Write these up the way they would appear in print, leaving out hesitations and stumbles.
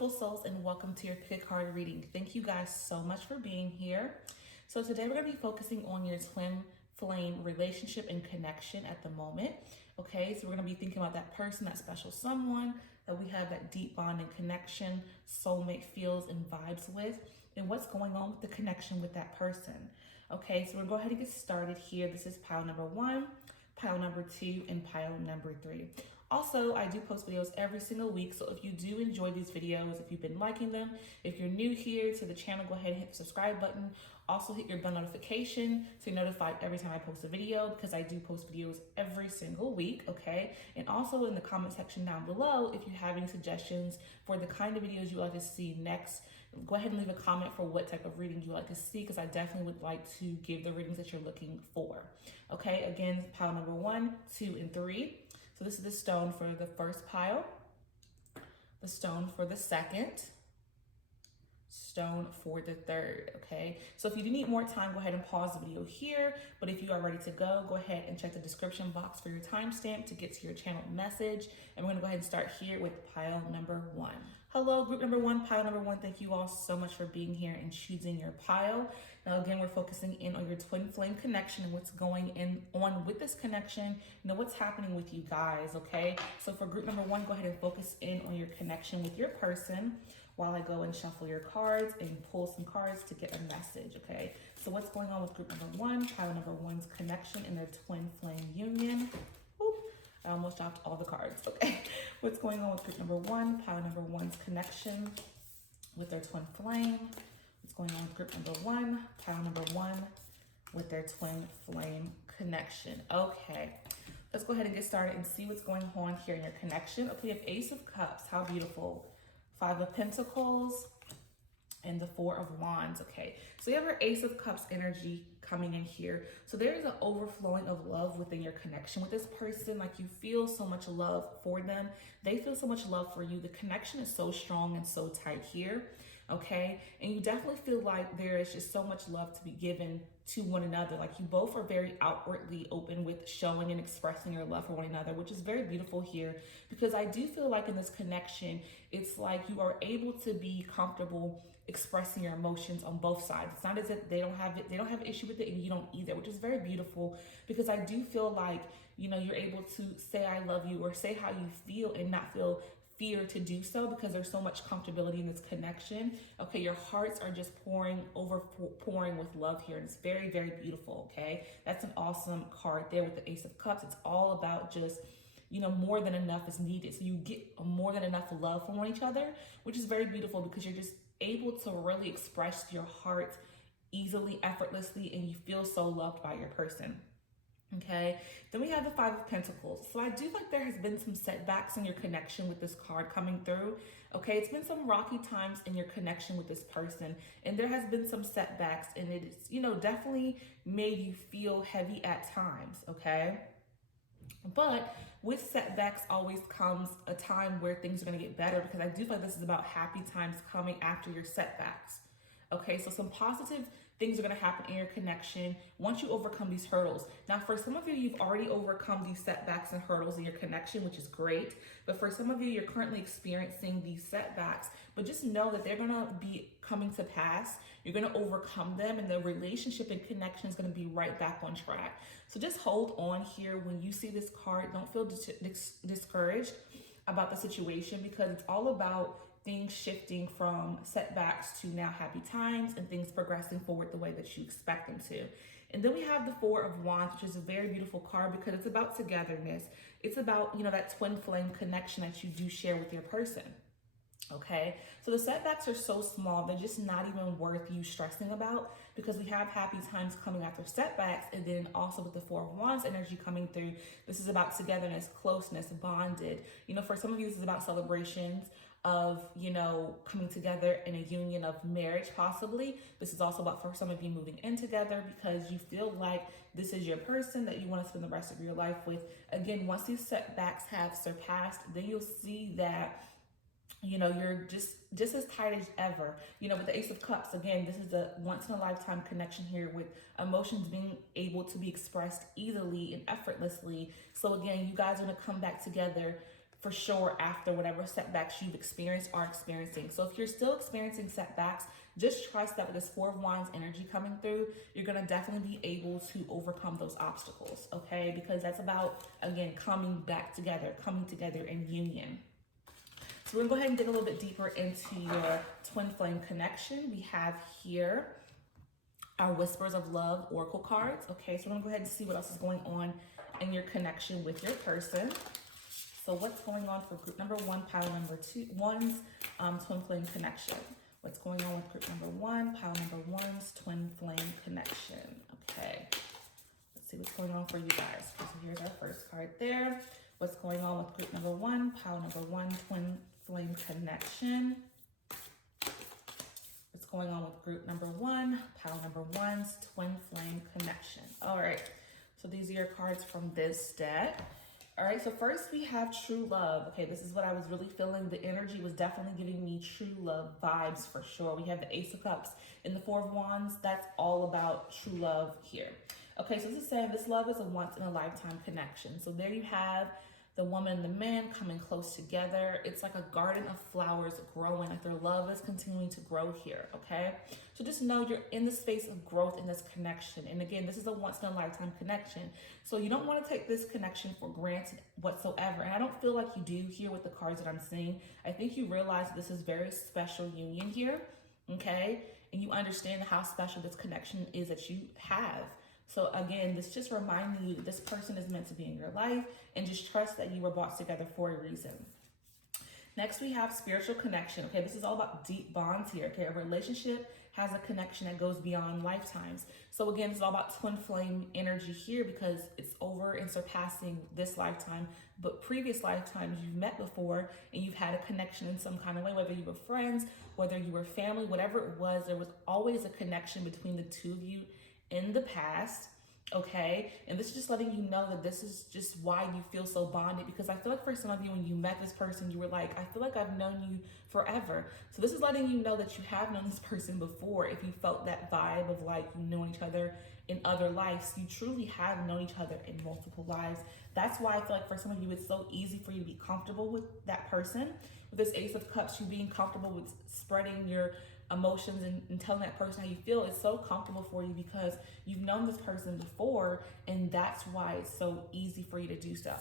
beautiful souls, and welcome to your Pick a Card reading. Thank you guys so much for being here. So today we're going to be focusing on your twin flame relationship and connection at the moment. Okay, so we're going to be thinking about that person, that special someone that we have that deep bond and connection, soulmate feels and vibes with, and what's going on with the connection with that person. Okay, so we're going to go ahead and get started here. This is pile number 1, pile number 2, and pile number 3. Also, I do post videos every single week, so if you do enjoy these videos, if you've been liking them, if you're new here to the channel, go ahead and hit the subscribe button. Also hit your bell notification so you're notified every time I post a video, because I do post videos every single week, okay? And also in the comment section down below, if you have any suggestions for the kind of videos you'd like to see next, go ahead and leave a comment for what type of reading you'd like to see, because I definitely would like to give the readings that you're looking for. Okay, again, pile number 1, 2, and 3. So this is the stone for the first pile, the stone for the second, stone for the third, okay? So if you do need more time, go ahead and pause the video here. But if you are ready to go ahead and check the description box for your timestamp to get to your channel message. And we're gonna go ahead and start here with pile number 1. Hello, group number 1, pile number 1. Thank you all so much for being here and choosing your pile. Now, again, we're focusing in on your twin flame connection and what's going on with this connection, what's happening with you guys, okay? So for group number 1, go ahead and focus in on your connection with your person while I go and shuffle your cards and pull some cards to get a message, okay? So what's going on with group number 1, pile number 1's connection in their twin flame union? Oop, I almost dropped all the cards, okay? What's going on with group number 1, pile number 1's connection with their twin flame? What's going on with group number 1, pile number 1 with their twin flame connection? Okay, let's go ahead and get started and see what's going on here in your connection. Okay, you have Ace of Cups, how beautiful. 5 of Pentacles and the 4 of Wands. Okay, so you have your Ace of Cups energy coming in here. So there is an overflowing of love within your connection with this person. Like, you feel so much love for them. They feel so much love for you. The connection is so strong and so tight here. Okay, and you definitely feel like there is just so much love to be given to one another. Like, you both are very outwardly open with showing and expressing your love for one another, which is very beautiful here, because I do feel like in this connection, it's like you are able to be comfortable expressing your emotions on both sides. It's not as if they don't have an issue with it and you don't either, which is very beautiful, because I do feel like, you're able to say I love you or say how you feel and not feel fear to do so, because there's so much comfortability in this connection. Okay, your hearts are just pouring with love here, and it's very, very beautiful. Okay, that's an awesome card there with the Ace of Cups. It's all about just, more than enough is needed. So you get more than enough love from each other, which is very beautiful, because you're just able to really express your heart easily, effortlessly, and you feel so loved by your person. Okay, then we have the 5 of Pentacles. So I do feel like there has been some setbacks in your connection with this card coming through. Okay, it's been some rocky times in your connection with this person, and there has been some setbacks, and it's, definitely made you feel heavy at times. Okay, but with setbacks always comes a time where things are going to get better, because I do feel like this is about happy times coming after your setbacks. Okay, so some positive things are going to happen in your connection once you overcome these hurdles. Now, for some of you, you've already overcome these setbacks and hurdles in your connection, which is great. But for some of you, you're currently experiencing these setbacks, but just know that they're going to be coming to pass. You're going to overcome them, and the relationship and connection is going to be right back on track. So just hold on here. When you see this card, don't feel discouraged about the situation, because it's all about things shifting from setbacks to now happy times, and things progressing forward the way that you expect them to. And then we have the 4 of Wands, which is a very beautiful card, because it's about togetherness. It's about, that twin flame connection that you do share with your person. Okay, so the setbacks are so small, they're just not even worth you stressing about, because we have happy times coming after setbacks. And then also with the 4 of Wands energy coming through, this is about togetherness, closeness, bonded. For some of you, this is about celebrations of, coming together in a union of marriage, possibly. This is also about, for some of you, moving in together, because you feel like this is your person that you want to spend the rest of your life with. Again, once these setbacks have surpassed, then you'll see that, you're just as tight as ever. With the Ace of Cups, again, this is a once in a lifetime connection here, with emotions being able to be expressed easily and effortlessly. So again, you guys are going to come back together for sure after whatever setbacks you've experienced or experiencing. So if you're still experiencing setbacks, just trust that with this Four of Wands energy coming through, you're going to definitely be able to overcome those obstacles, okay? Because that's about, again, coming back together, coming together in union. So we're going to go ahead and dig a little bit deeper into your twin flame connection. We have here our Whispers of Love Oracle cards, okay? So we're going to go ahead and see what else is going on in your connection with your person. So what's going on for group number one, pile number one's twin flame connection? What's going on with group number one, pile number one's twin flame connection? Okay, let's see what's going on for you guys. Okay, so here's our first card there. What's going on with group number one, pile number one, twin flame connection? What's going on with group number one, pile number one's twin flame connection? All right, so these are your cards from this deck. All right, so first we have true love. Okay, this is what I was really feeling. The energy was definitely giving me true love vibes for sure. We have the Ace of Cups and the Four of Wands. That's all about true love here. Okay, so this is saying this love is a once in a lifetime connection. So there you have the woman and the man coming close together. It's like a garden of flowers growing, like their love is continuing to grow here, okay? So just know you're in the space of growth in this connection. And again, this is a once in a lifetime connection. So you don't want to take this connection for granted whatsoever. And I don't feel like you do here with the cards that I'm seeing. I think you realize this is very special union here, okay? And you understand how special this connection is that you have. So again, this just reminding you that this person is meant to be in your life, and just trust that you were brought together for a reason. Next, we have spiritual connection. Okay, this is all about deep bonds here. Okay, a relationship has a connection that goes beyond lifetimes. So again, it's all about twin flame energy here because it's over and surpassing this lifetime, but previous lifetimes you've met before and you've had a connection in some kind of way, whether you were friends, whether you were family, whatever it was, there was always a connection between the two of you in the past, okay? And this is just letting you know that this is just why you feel so bonded, because I feel like for some of you, when you met this person, you were like, I feel like I've known you forever. So this is letting you know that you have known this person before. If you felt that vibe of like you know each other in other lives, you truly have known each other in multiple lives. That's why I feel like for some of you, it's so easy for you to be comfortable with that person. With this Ace of Cups, you being comfortable with spreading your emotions and telling that person how you feel is so comfortable for you because you've known this person before, and that's why it's so easy for you to do so.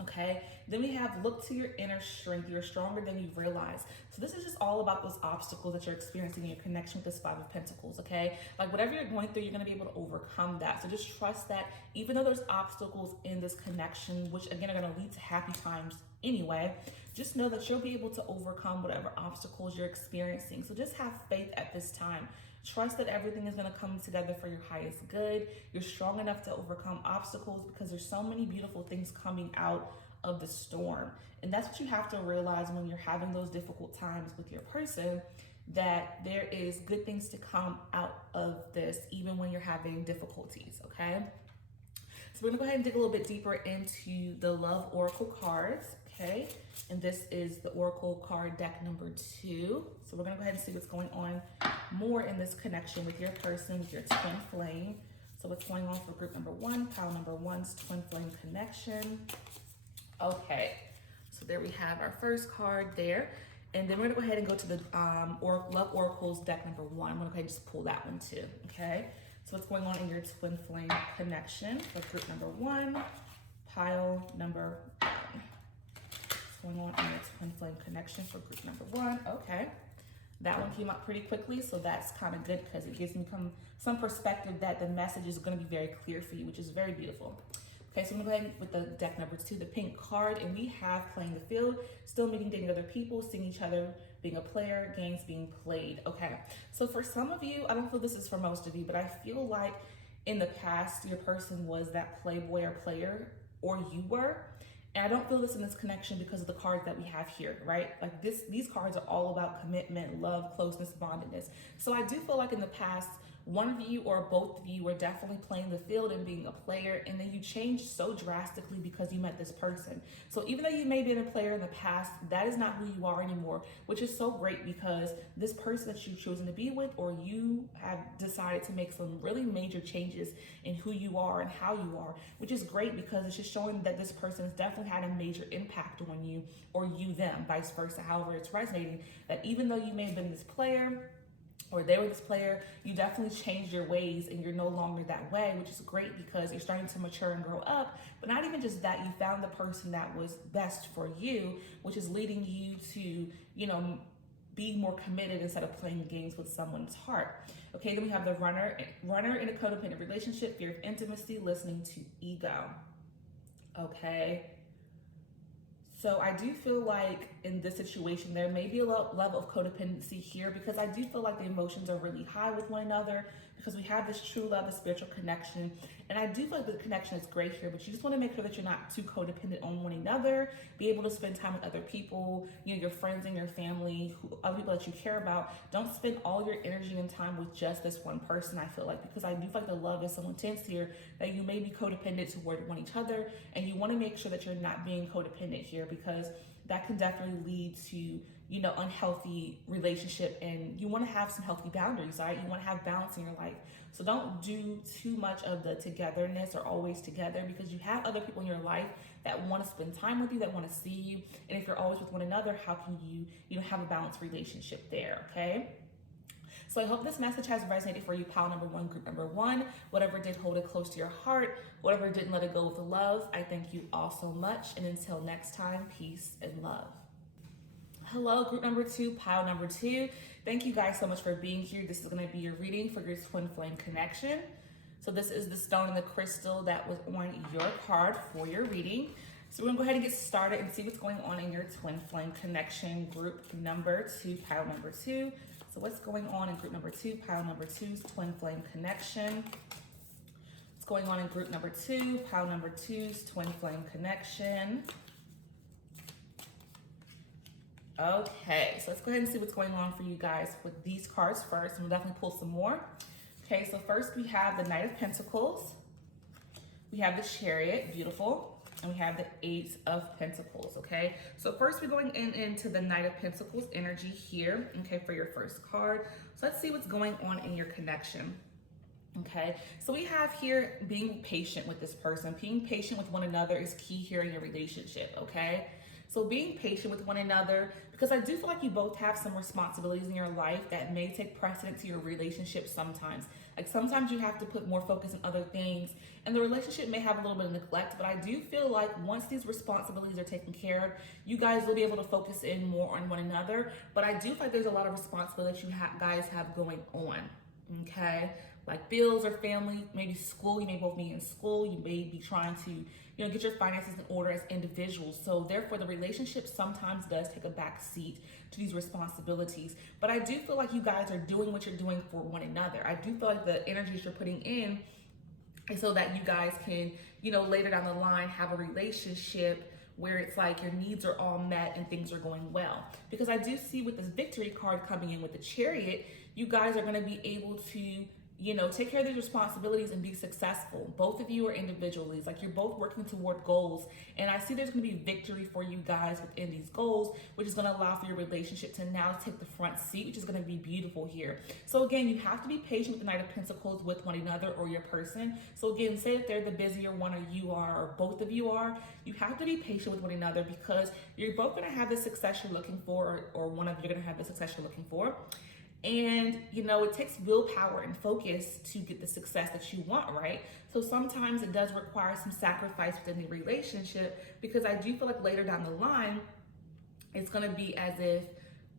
Okay, then we have look to your inner strength. You're stronger than you realize. So this is just all about those obstacles that you're experiencing in your connection with this Five of Pentacles, okay? Like whatever you're going through, you're going to be able to overcome that. So just trust that even though there's obstacles in this connection, which again are going to lead to happy times anyway, just know that you'll be able to overcome whatever obstacles you're experiencing. So just have faith at this time. Trust that everything is going to come together for your highest good. You're strong enough to overcome obstacles because there's so many beautiful things coming out of the storm. And that's what you have to realize when you're having those difficult times with your person, that there is good things to come out of this, even when you're having difficulties, okay? So we're going to go ahead and dig a little bit deeper into the Love Oracle cards, okay? And this is the Oracle card deck number 2. So we're going to go ahead and see what's going on more in this connection with your person, with your twin flame. So what's going on for group number 1, pile number 1's twin flame connection. Okay, so there we have our first card there. And then we're going to go ahead and go to the Love Oracles deck number 1. I'm going to go ahead and just pull that one too, okay? So what's going on in your twin flame connection for group number 1, pile number 1. What's going on in your twin flame connection for group number 1? Okay, that one came up pretty quickly, so that's kind of good because it gives me some perspective that the message is going to be very clear for you, which is very beautiful. Okay, so I'm going to go ahead with the deck number 2, the pink card, and we have playing the field, still meeting, dating other people, seeing each other, being a player, games being played. Okay, so for some of you, I don't feel this is for most of you, but I feel like in the past, your person was that playboy or player, or you were, and I don't feel this in this connection because of the cards that we have here, right? Like these cards are all about commitment, love, closeness, bondedness. So I do feel like in the past, one of you or both of you were definitely playing the field and being a player, and then you changed so drastically because you met this person. So even though you may have been a player in the past, that is not who you are anymore, which is so great because this person that you've chosen to be with, or you have decided to make some really major changes in who you are and how you are, which is great because it's just showing that this person has definitely had a major impact on you, or you them, vice versa, however it's resonating, that even though you may have been this player, or they were this player, you definitely changed your ways and you're no longer that way, which is great because you're starting to mature and grow up. But not even just that, you found the person that was best for you, which is leading you to, be more committed instead of playing games with someone's heart. Okay, then we have the runner in a codependent relationship, fear of intimacy, listening to ego. Okay. So I do feel like in this situation, there may be a level of codependency here because I do feel like the emotions are really high with one another because we have this true love, this spiritual connection. And I do feel like the connection is great here, but you just want to make sure that you're not too codependent on one another. Be able to spend time with other people, your friends and your family, other people that you care about. Don't spend all your energy and time with just this one person, I feel like, because I do feel like the love is so intense here that you may be codependent toward one each other, and you want to make sure that you're not being codependent here because that can definitely lead to unhealthy relationship, and you want to have some healthy boundaries, right? You want to have balance in your life. So don't do too much of the togetherness or always together, because you have other people in your life that want to spend time with you, that want to see you. And if you're always with one another, how can you have a balanced relationship there, okay? So I hope this message has resonated for you, pile number one, group number one. Whatever did, hold it close to your heart. Whatever didn't, let it go with love. I thank you all so much. And until next time, peace and love. Hello, group number two, pile number two. Thank you guys so much for being here. This is going to be your reading for your twin flame connection. So this is the stone and the crystal that was on your card for your reading. So we're going to go ahead and get started and see what's going on in your twin flame connection, group number two, pile number two. So what's going on in group number two, pile number two's twin flame connection? What's going on in group number two, pile number two's twin flame connection? Okay, so let's go ahead and see what's going on for you guys with these cards first, and we'll definitely pull some more. Okay, so first we have the Knight of Pentacles, we have the Chariot, beautiful, and we have the Eight of Pentacles, okay? So first we're going into the Knight of Pentacles energy here, okay, for your first card. So let's see what's going on in your connection. Okay, so we have here being patient with this person. Being patient with one another is key here in your relationship, okay? So being patient with one another, because I do feel like you both have some responsibilities in your life that may take precedent to your relationship sometimes. Like sometimes you have to put more focus on other things, and the relationship may have a little bit of neglect, but I do feel like once these responsibilities are taken care of, you guys will be able to focus in more on one another. But I do feel like there's a lot of responsibility you guys have going on, okay? Like bills or family, maybe school, you may both be in school, you may be trying to get your finances in order as individuals. So therefore the relationship sometimes does take a back seat to these responsibilities. But I do feel like you guys are doing what you're doing for one another. I do feel like the energies you're putting in is so that you guys can, later down the line have a relationship where it's like your needs are all met and things are going well. Because I do see with this victory card coming in with the Chariot, you guys are going to be able to take care of these responsibilities and be successful. Both of you are individuals, like you're both working toward goals. And I see there's going to be victory for you guys within these goals, which is going to allow for your relationship to now take the front seat, which is going to be beautiful here. So again, you have to be patient with the Knight of Pentacles with one another or your person. So again, say if they're the busier one, or you are, or both of you are, you have to be patient with one another because you're both going to have the success you're looking for, or one of you are going to have the success you're looking for. And, it takes willpower and focus to get the success that you want, right? So sometimes it does require some sacrifice within the relationship, because I do feel like later down the line, it's going to be as if,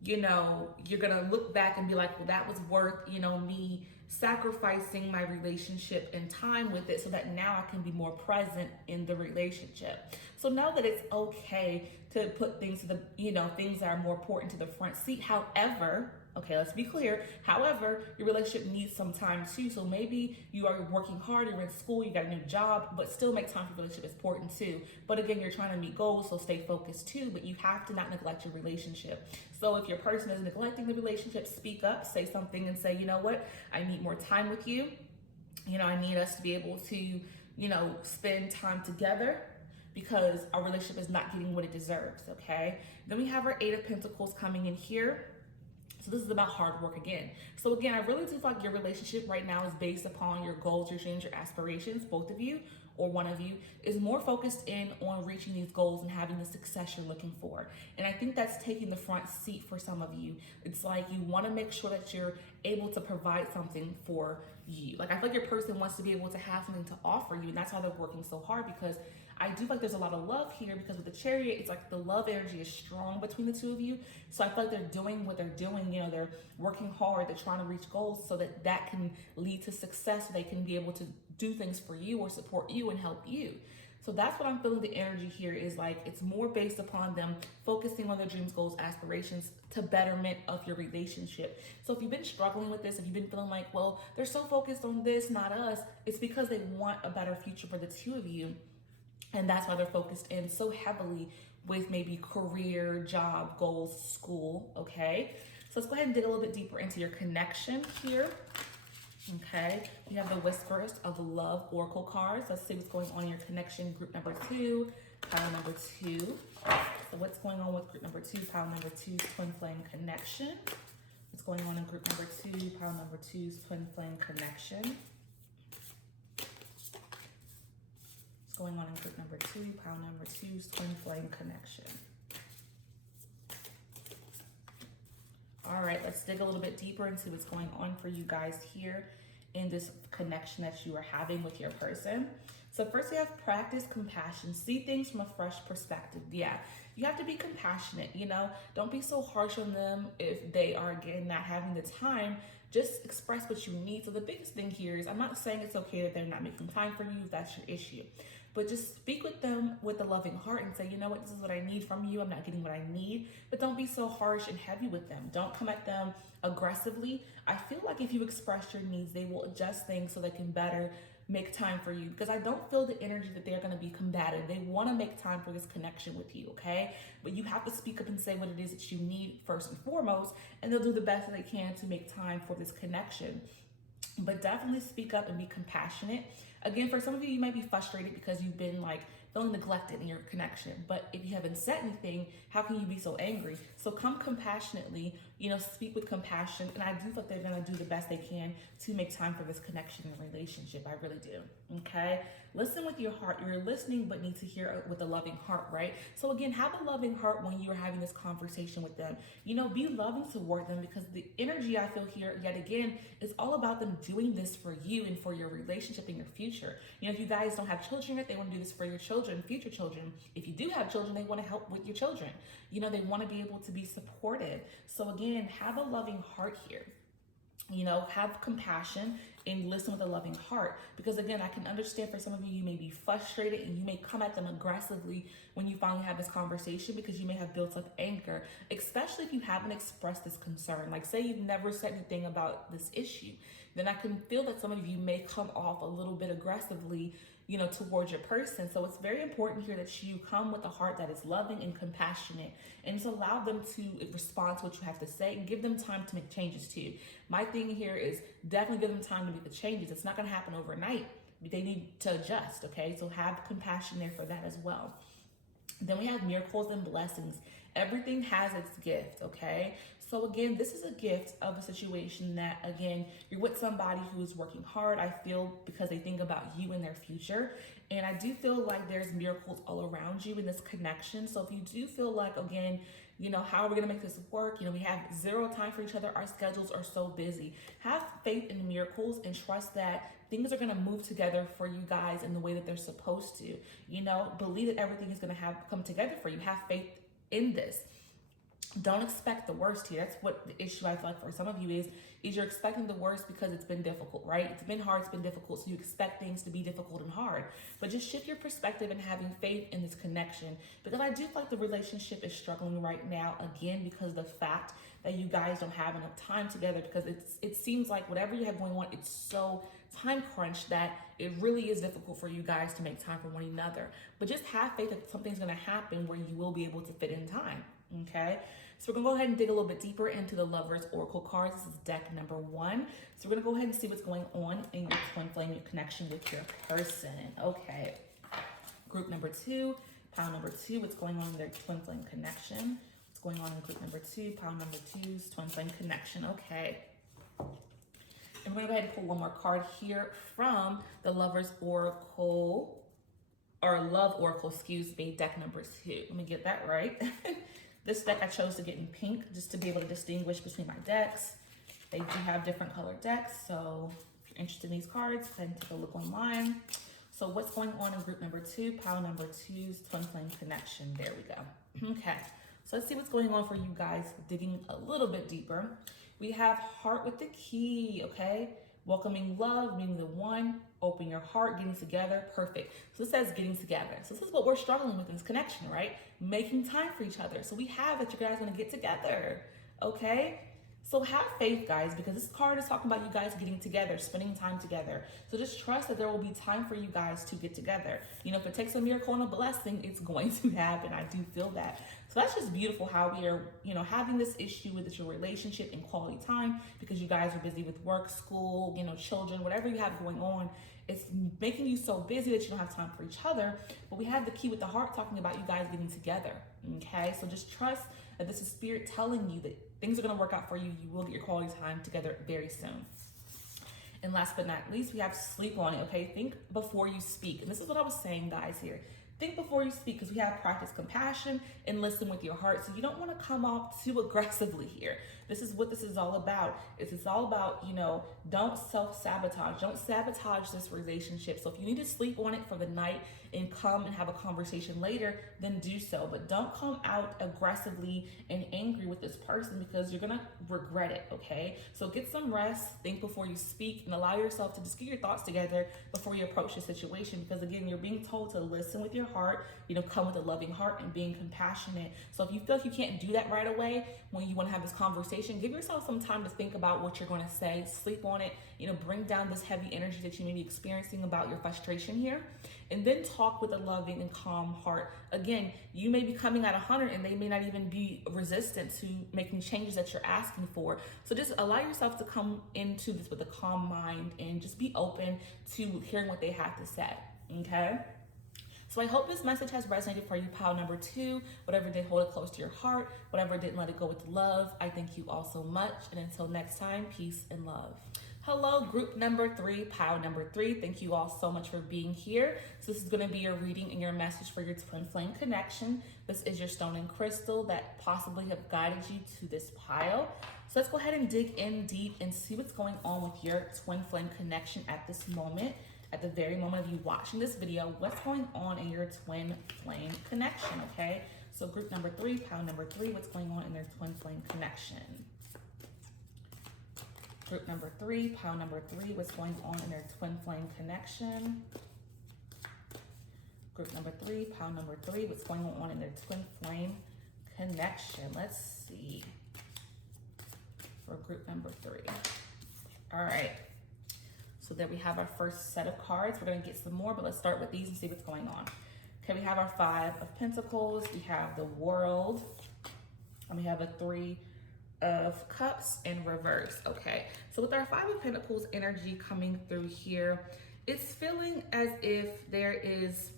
you're going to look back and be like, well, that was worth, me sacrificing my relationship and time with it so that now I can be more present in the relationship. So know that it's okay to put things to the, things that are more important to the front seat. However, Okay, let's be clear. However, your relationship needs some time too. So maybe you are working hard, you're in school, you got a new job, but still make time for your relationship is important too. But again, you're trying to meet goals, so stay focused too, but you have to not neglect your relationship. So if your person is neglecting the relationship, speak up, say something and say, you know what, I need more time with you. You know, I need us to be able to, spend time together because our relationship is not getting what it deserves, okay? Then we have our Eight of Pentacles coming in here. So this is about hard work again. So again, I really do feel like your relationship right now is based upon your goals, your dreams, your aspirations, both of you or one of you is more focused in on reaching these goals and having the success you're looking for. And I think that's taking the front seat for some of you. It's like you want to make sure that you're able to provide something for you. Like I feel like your person wants to be able to have something to offer you, and that's why they're working so hard, because I do feel like there's a lot of love here, because with the Chariot, it's like the love energy is strong between the two of you. So I feel like they're doing what they're doing. They're working hard. They're trying to reach goals so that that can lead to success. So they can be able to do things for you or support you and help you. So that's what I'm feeling the energy here is like. It's more based upon them focusing on their dreams, goals, aspirations to betterment of your relationship. So if you've been struggling with this, if you've been feeling like, well, they're so focused on this, not us, it's because they want a better future for the two of you. And that's why they're focused in so heavily with maybe career, job, goals, school, okay? So let's go ahead and dig a little bit deeper into your connection here, okay? We have the Whispers of Love Oracle cards. Let's see what's going on in your connection, group number 2, pile number 2. So what's going on with group number 2, pile number 2's twin flame connection? What's going on in group number 2, pile number 2's twin flame connection? Going on in group number 2, pile number 2's twin flame connection. All right, let's dig a little bit deeper and see what's going on for you guys here in this connection that you are having with your person. So first we have practice compassion. See things from a fresh perspective. Yeah, you have to be compassionate, Don't be so harsh on them if they are, again, not having the time. Just express what you need. So the biggest thing here is, I'm not saying it's okay that they're not making time for you if that's your issue. But just speak with them with a loving heart and say, you know what, this is what I need from you. I'm not getting what I need. But don't be so harsh and heavy with them. Don't come at them aggressively. I feel like if you express your needs, they will adjust things so they can better make time for you, because I don't feel the energy that they're going to be combative. They want to make time for this connection with you, okay? But you have to speak up and say what it is that you need first and foremost, and they'll do the best that they can to make time for this connection. But definitely speak up and be compassionate. Again, for some of you, you might be frustrated because you've been feeling neglected in your connection. But if you haven't said anything, how can you be so angry? So come compassionately, speak with compassion. And I do think they're going to do the best they can to make time for this connection and relationship. I really do. Okay. Listen with your heart. You're listening, but need to hear with a loving heart, right? So again, have a loving heart when you are having this conversation with them. Be loving toward them, because the energy I feel here, yet again, is all about them doing this for you and for your relationship and your future. If you guys don't have children yet, they want to do this for your children, future children. If you do have children, they want to help with your children. They want to be able to be supportive. So again, have a loving heart here. Have compassion and listen with a loving heart, because again, I can understand for some of you, you may be frustrated and you may come at them aggressively when you finally have this conversation, because you may have built up anger, especially if you haven't expressed this concern. Like, say you've never said anything about this issue, then I can feel that some of you may come off a little bit aggressively, towards your person. So it's very important here that you come with a heart that is loving and compassionate, and just allow them to respond to what you have to say and give them time to make changes too. My thing here is definitely give them time to make the changes. It's not going to happen overnight. They need to adjust, okay? So have compassion there for that as well. Then we have miracles and blessings. Everything has its gift, okay? So again, this is a gift of a situation that, again, you're with somebody who's working hard, I feel, because they think about you and their future. And I do feel like there's miracles all around you in this connection. So if you do feel like, again, how are we going to make this work? We have zero time for each other. Our schedules are so busy. Have faith in miracles and trust that things are going to move together for you guys in the way that they're supposed to. Believe that everything is going to come together for you. Have faith in this. don't expect the worst here. That's what the issue I feel like for some of you is you're expecting the worst because it's been difficult, right? It's been hard, it's been difficult, so you expect things to be difficult and hard. But just shift your perspective and having faith in this connection, because I do feel like the relationship is struggling right now, again, because of the fact that you guys don't have enough time together, because it seems like whatever you have going on, it's so time crunch that it really is difficult for you guys to make time for one another. But just have faith that something's going to happen where you will be able to fit in time. Okay, so we're gonna go ahead and dig a little bit deeper into the Lovers Oracle cards. This is deck number 1. So we're gonna go ahead and see what's going on in your twin flame connection with your person. Okay, group number 2, pile number 2, what's going on in their twin flame connection? What's going on in group number 2, pile number 2's twin flame connection? Okay. And we're gonna go ahead and pull one more card here from the Lovers Oracle, or Love Oracle, excuse me, deck number 2. Let me get that right. This deck I chose to get in pink just to be able to distinguish between my decks. They do have different colored decks, so if you're interested in these cards, go ahead and take a look online. So what's going on in group number 2, pile number 2's twin flame connection? There we go. Okay, so let's see what's going on for you guys, digging a little bit deeper. We have heart with the key, okay? Welcoming love, meeting the one, open your heart, getting together, perfect. So this says getting together. So this is what we're struggling with in this connection, right? Making time for each other. So we have that you guys want to get together, okay? So have faith, guys, because this card is talking about you guys getting together, spending time together. So just trust that there will be time for you guys to get together. You know, if it takes a miracle and a blessing, it's going to happen. I do feel that. So that's just beautiful how we are, you know, having this issue with your relationship and quality time, because you guys are busy with work, school, you know, children, whatever you have going on. It's making you so busy that you don't have time for each other. But we have the key with the heart talking about you guys getting together, okay? So just trust that this is spirit telling you that things are going to work out for you. You will get your quality time together very soon. And last but not least, we have sleep on it, okay? Think before you speak. And this is what I was saying, guys, here. Think before you speak, because we have practice compassion and listen with your heart. So you don't want to come off too aggressively here. This is what this is all about. It's all about, you know, don't self-sabotage. Don't sabotage this relationship. So if you need to sleep on it for the night and come and have a conversation later, then do so. But don't come out aggressively and angry with this person, because you're going to regret it, okay? So get some rest, think before you speak, and allow yourself to just get your thoughts together before you approach the situation. Because again, you're being told to listen with your heart, you know, come with a loving heart and being compassionate. So if you feel like you can't do that right away when you want to have this conversation, give yourself some time to think about what you're going to say, sleep on it, you know, bring down this heavy energy that you may be experiencing about your frustration here, and then talk with a loving and calm heart. Again, you may be coming at 100 and they may not even be resistant to making changes that you're asking for. So just allow yourself to come into this with a calm mind and just be open to hearing what they have to say, okay? So I hope this message has resonated for you, pile number 2. Whatever did, hold it close to your heart. Whatever didn't, let it go with love. I thank you all so much. And until next time, peace and love. Hello, group number 3, pile number 3. Thank you all so much for being here. So this is going to be your reading and your message for your twin flame connection. This is your stone and crystal that possibly have guided you to this pile. So let's go ahead and dig in deep and see what's going on with your twin flame connection at this moment. At the very moment of you watching this video, what's going on in your twin flame connection, okay? So group number 3, pile number 3, what's going on in their twin flame connection? Group number 3, pile number 3, what's going on in their twin flame connection? Group number 3, pile number 3, what's going on in their twin flame connection? Let's see. For group number 3. All right. So there we have our first set of cards. We're going to get some more, but let's start with these and see what's going on. Okay, we have our 5 of Pentacles. We have the World. And we have a 3 of Cups in reverse. Okay, so with our 5 of Pentacles energy coming through here, it's feeling as if there is,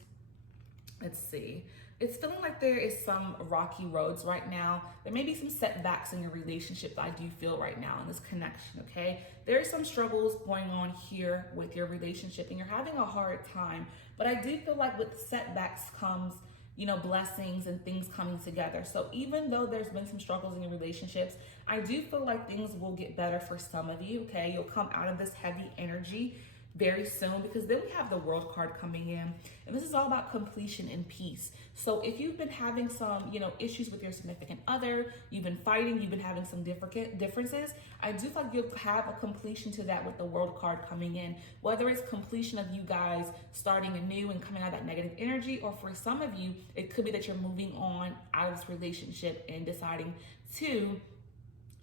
let's see, it's feeling like there is some rocky roads right now. There may be some setbacks in your relationship that I do feel right now in this connection, okay? There are some struggles going on here with your relationship and you're having a hard time. But I do feel like with setbacks comes, you know, blessings and things coming together. So even though there's been some struggles in your relationships, I do feel like things will get better for some of you, okay? You'll come out of this heavy energy. very soon, because then we have the World card coming in, and this is all about completion and peace. So if you've been having some, issues with your significant other, you've been fighting, you've been having some differences, I do feel like you'll have a completion to that with the World card coming in, whether it's completion of you guys starting anew and coming out of that negative energy, or for some of you, it could be that you're moving on out of this relationship and deciding to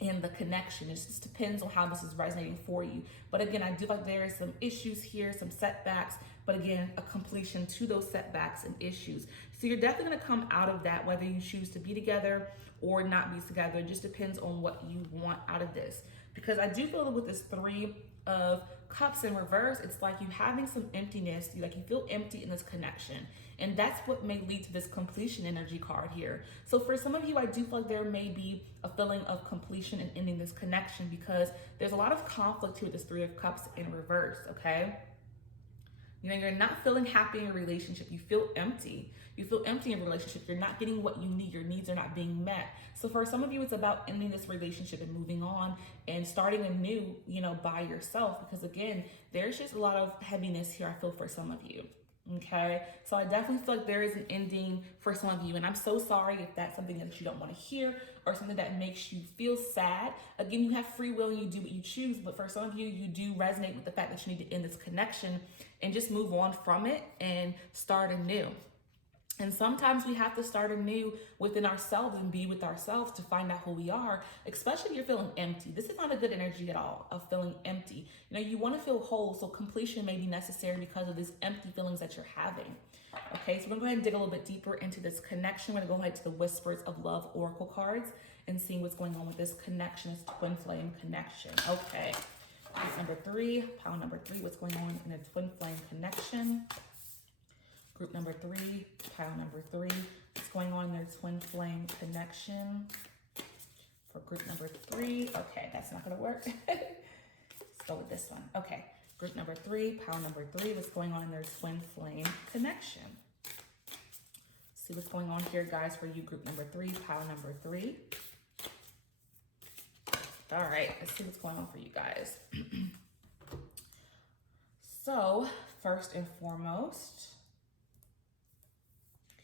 and the connection. It just depends on how this is resonating for you. But again, I do like there is some issues here, some setbacks, but again, a completion to those setbacks and issues. So you're definitely going to come out of that, whether you choose to be together or not be together. It just depends on what you want out of this. Because I do feel that with this 3 of Cups in reverse, it's like you having some emptiness. You feel empty in this connection. And that's what may lead to this completion energy card here. So for some of you, I do feel like there may be a feeling of completion and ending this connection, because there's a lot of conflict here with this 3 of Cups in reverse, okay? You're not feeling happy in a relationship. You feel empty. You feel empty in a relationship. You're not getting what you need. Your needs are not being met. So for some of you, it's about ending this relationship and moving on and starting anew, by yourself. Because again, there's just a lot of heaviness here, I feel, for some of you. Okay, so I definitely feel like there is an ending for some of you, and I'm so sorry if that's something that you don't want to hear or something that makes you feel sad. Again, you have free will and you do what you choose, but for some of you, you do resonate with the fact that you need to end this connection and just move on from it and start anew. And sometimes we have to start anew within ourselves and be with ourselves to find out who we are, especially if you're feeling empty. This is not a good energy at all of feeling empty. You want to feel whole, so completion may be necessary because of these empty feelings that you're having. Okay, so we're going to go ahead and dig a little bit deeper into this connection. We're going to go ahead to the Whispers of Love Oracle cards and see what's going on with this connection, this twin flame connection. Okay, group number 3, pile number 3, what's going on in a twin flame connection? Group number 3, pile number 3, what's going on in their twin flame connection? For group number 3, okay, that's not gonna work. Let's go with this one. Okay, group number 3, pile number 3, what's going on in their twin flame connection? See what's going on here, guys, for you, group number 3, pile number 3. All right, let's see what's going on for you guys. So, first and foremost,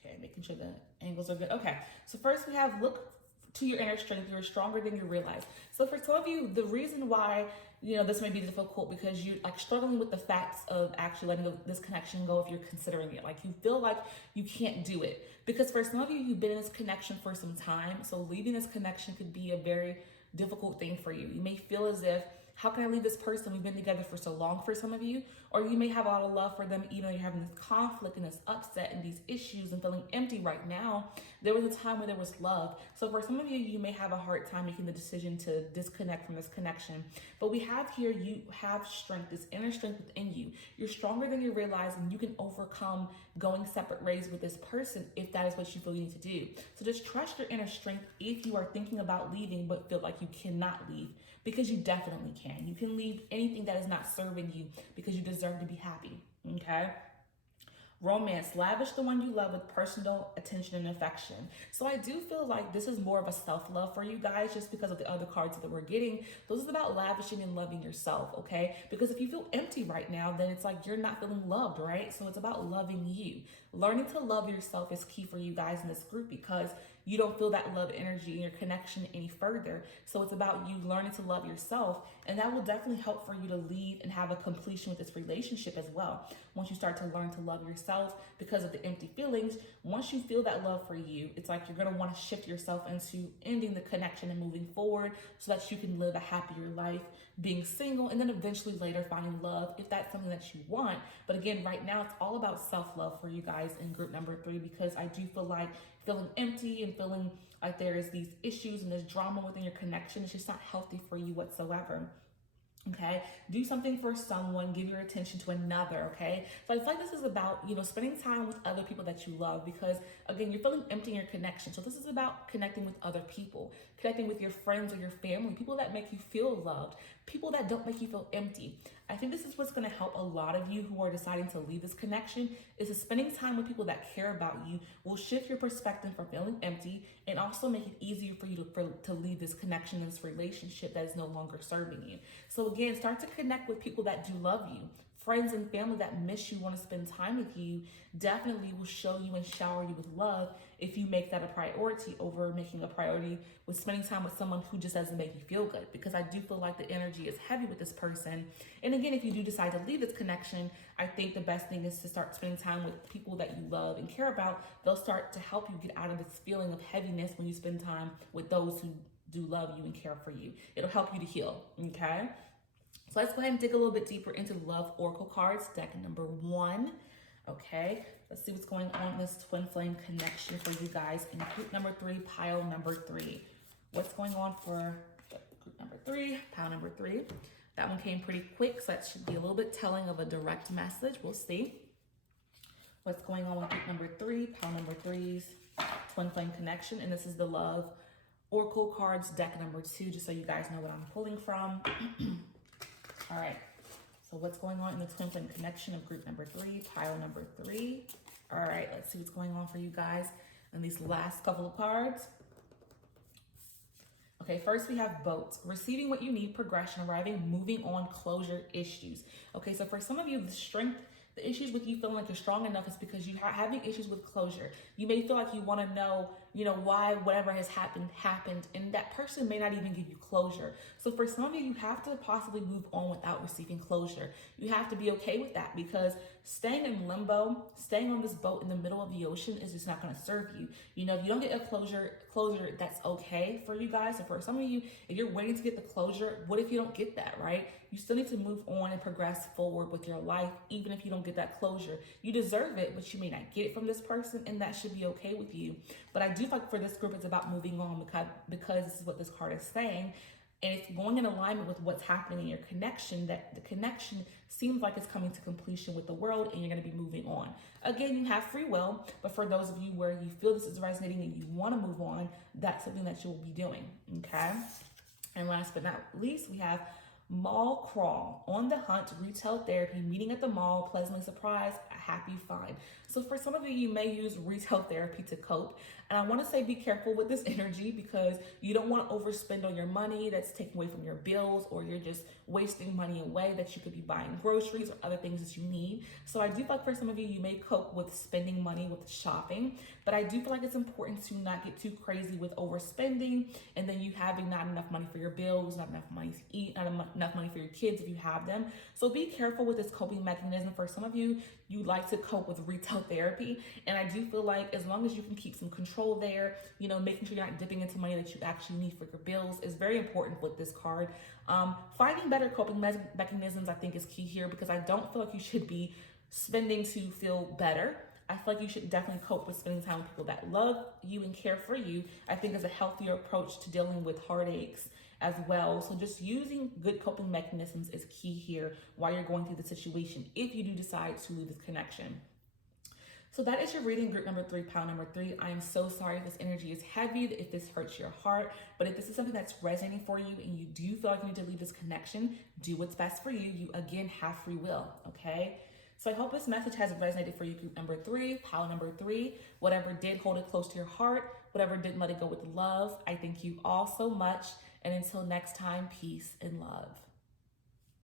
okay, making sure the angles are good. Okay, so first we have look to your inner strength. You're stronger than you realize. So for some of you, the reason why, this may be difficult because you struggling with the facts of actually letting this connection go if you're considering it. You feel like you can't do it. Because for some of you, you've been in this connection for some time. So leaving this connection could be a very difficult thing for you. You may feel as if, how can I leave this person? We've been together for so long for some of you. Or you may have a lot of love for them, even though you're having this conflict and this upset and these issues and feeling empty right now. There was a time where there was love. So for some of you, you may have a hard time making the decision to disconnect from this connection. But we have here, you have strength, this inner strength within you. You're stronger than you realize, and you can overcome going separate ways with this person if that is what you feel you need to do. So just trust your inner strength if you are thinking about leaving but feel like you cannot leave, because you definitely can. You can leave anything that is not serving you because you deserve to be happy, okay? Romance, lavish the one you love with personal attention and affection. So I do feel like this is more of a self-love for you guys, just because of the other cards that we're getting. This is about lavishing and loving yourself, okay? Because if you feel empty right now, then it's like you're not feeling loved, right? So it's about loving you. Learning to love yourself is key for you guys in this group, because you don't feel that love energy in your connection any further. So it's about you learning to love yourself, and that will definitely help for you to lead and have a completion with this relationship as well. Once you start to learn to love yourself because of the empty feelings, once you feel that love for you, it's like you're gonna wanna shift yourself into ending the connection and moving forward so that you can live a happier life, being single, and then eventually later finding love if that's something that you want. But again, right now, it's all about self-love for you guys in group number 3, because I do feel like feeling empty and feeling like there is these issues and this drama within your connection, it's just not healthy for you whatsoever. Okay, do something for someone, give your attention to another. Okay, so I feel like this is about, spending time with other people that you love, because again, you're feeling empty in your connection. So this is about connecting with other people, connecting with your friends or your family, people that make you feel loved, people that don't make you feel empty. I think this is what's going to help a lot of you who are deciding to leave this connection, is that spending time with people that care about you will shift your perspective from feeling empty, and also make it easier for you to leave this connection, this relationship that is no longer serving you. So again, start to connect with people that do love you. friends and family that miss you, want to spend time with you, definitely will show you and shower you with love if you make that a priority over making a priority with spending time with someone who just doesn't make you feel good. Because I do feel like the energy is heavy with this person. And again, if you do decide to leave this connection, I think the best thing is to start spending time with people that you love and care about. They'll start to help you get out of this feeling of heaviness when you spend time with those who do love you and care for you. It'll help you to heal, okay? So let's go ahead and dig a little bit deeper into the Love Oracle cards, deck number 1. Okay, let's see what's going on in this twin flame connection for you guys in group number 3, pile number 3. What's going on for group number 3, pile number 3? That one came pretty quick, so that should be a little bit telling of a direct message. We'll see. What's going on with group number 3, pile number 3's twin flame connection, and this is the Love Oracle cards, deck number 2, just so you guys know what I'm pulling from. All right, so what's going on in the twin flame connection of group number 3, pile number 3? All right, let's see what's going on for you guys in these last couple of cards. Okay, first we have boats, receiving what you need, progression, arriving, moving on, closure, issues. Okay, so for some of you, the issues with you feeling like you're strong enough is because you are having issues with closure. You may feel like you want to know, why whatever has happened, and that person may not even give you closure. So for some of you, you have to possibly move on without receiving closure. You have to be okay with that, because staying in limbo, staying on this boat in the middle of the ocean is just not going to serve you. If you don't get a closure, that's okay for you guys. So for some of you, if you're waiting to get the closure, what if you don't get that, right? You still need to move on and progress forward with your life, even if you don't get that closure. You deserve it, but you may not get it from this person, and that should be okay with you. But I do feel like for this group, it's about moving on, because this is what this card is saying. And it's going in alignment with what's happening in your connection, that the connection seems like it's coming to completion with the world, and you're going to be moving on. Again, you have free will, but for those of you where you feel this is resonating and you want to move on, that's something that you'll be doing, okay? And last but not least, we have mall crawl, on the hunt, retail therapy, meeting at the mall, pleasantly surprised, a happy find. So for some of you may use retail therapy to cope. And I want to say be careful with this energy, because you don't want to overspend on your money that's taken away from your bills, or you're just wasting money away that you could be buying groceries or other things that you need. So I do feel like for some of you, you may cope with spending money with shopping, but I do feel like it's important to not get too crazy with overspending, and then you having not enough money for your bills, not enough money to eat, not enough money for your kids if you have them. So be careful with this coping mechanism. For some of you, you like to cope with retail therapy, and I do feel like as long as you can keep some control there, making sure you're not dipping into money that you actually need for your bills is very important with this card. Finding better coping mechanisms, I think, is key here, because I don't feel like you should be spending to feel better. I feel like you should definitely cope with spending time with people that love you and care for you. I think is a healthier approach to dealing with heartaches as well. So just using good coping mechanisms is key here while you're going through the situation, if you do decide to leave this connection. So that is your reading, group number 3, pile number 3. I am so sorry if this energy is heavy, if this hurts your heart, but if this is something that's resonating for you and you do feel like you need to leave this connection, do what's best for you. You, again, have free will, okay? So I hope this message has resonated for you, group number 3, pile number 3. Whatever did, hold it close to your heart. Whatever didn't, let it go with love. I thank you all so much. And until next time, peace and love.